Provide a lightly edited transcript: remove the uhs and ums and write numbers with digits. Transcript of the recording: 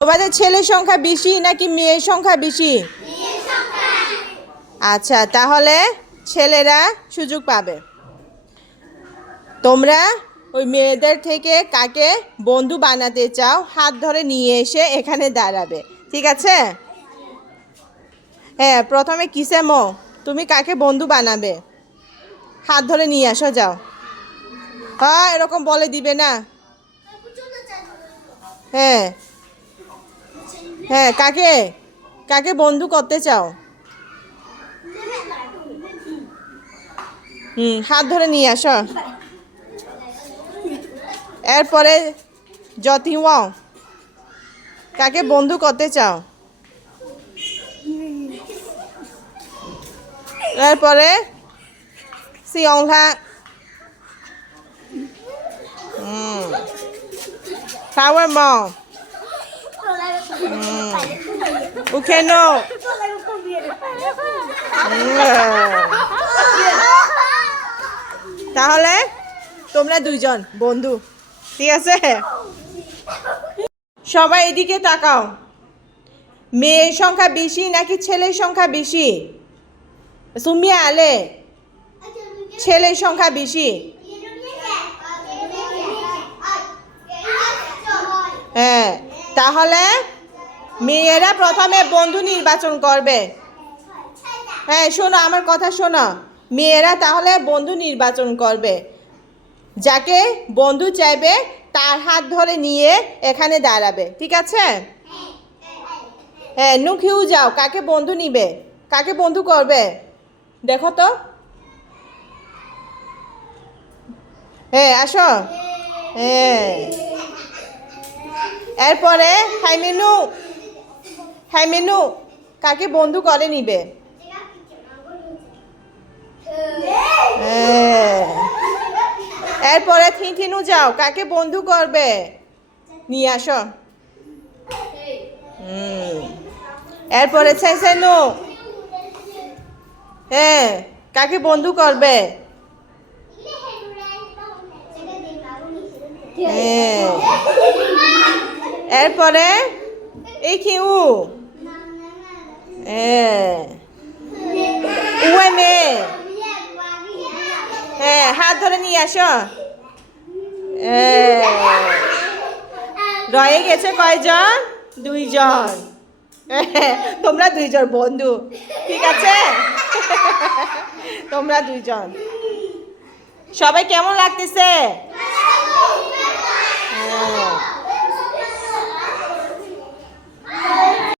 তোমাদের ছেলের সংখ্যা বেশি নাকি মেয়ের সংখ্যা বেশি? আচ্ছা, তাহলে ছেলেরা সুযোগ পাবে। তোমরা ওই মেয়েদের থেকে কাকে বন্ধু বানাতে চাও হাত ধরে নিয়ে এসে এখানে দাঁড়াবে, ঠিক আছে? হ্যাঁ, প্রথমে কিসেমো, তুমি কাকে বন্ধু বানাবে? হাত ধরে নিয়ে আসো, যাও। হ্যাঁ, এরকম বলে দিবে না। হ্যাঁ হ্যাঁ, কাকে কাকে বন্ধু করতে চাও? হাত ধরে নিয়ে আসো। এরপরে যতিওয়াও, কাকে বন্ধু করতে চাও? এরপরে সিয়ংলা, ফ্লাওয়ার ম, উখেনো। তাহলে তোমরা দুইজন বন্ধু, ঠিক আছে? সবাই এদিকে তাকাও। মেয়ের সংখ্যা বেশি নাকি ছেলের সংখ্যা বেশি? সুমিয়া আলে, ছেলের সংখ্যা বেশি। হ্যাঁ, তাহলে মেয়েরা প্রথমে বন্ধু নির্বাচন করবে। হ্যাঁ, শোনো, আমার কথা শোনো। মেয়েরা তাহলে বন্ধু নির্বাচন করবে, যাকে বন্ধু চাইবে তার হাত ধরে নিয়ে এখানে দাঁড়াবে, ঠিক আছে? হ্যাঁ, নুখিউ যাও, কাকে বন্ধু নিবে, কাকে বন্ধু করবে দেখো তো। হ্যাঁ, আসো। হ্যাঁ, এরপরে হাইমেনু, হাইমেনু কাকে বন্ধু করে নিবে? হ্যাঁ, এরপরে থিনথিনু যাও, কাকে বন্ধু করবে? নিয়ে আসো। এরপরে ছেছেনু, হ্যাঁ, কাকে বন্ধু করবে? হ্যাঁ, এরপরে এই খিউ, হ্যাঁ, উয়ে মে, হ্যাঁ, হাত ধরে নিয়ে আসো। রয়ে গেছে কয়জন? দুইজন। তোমরা দুইজন বন্ধু, ঠিক আছে? তোমরা দুইজন। সবাই কেমন লাগতেছে?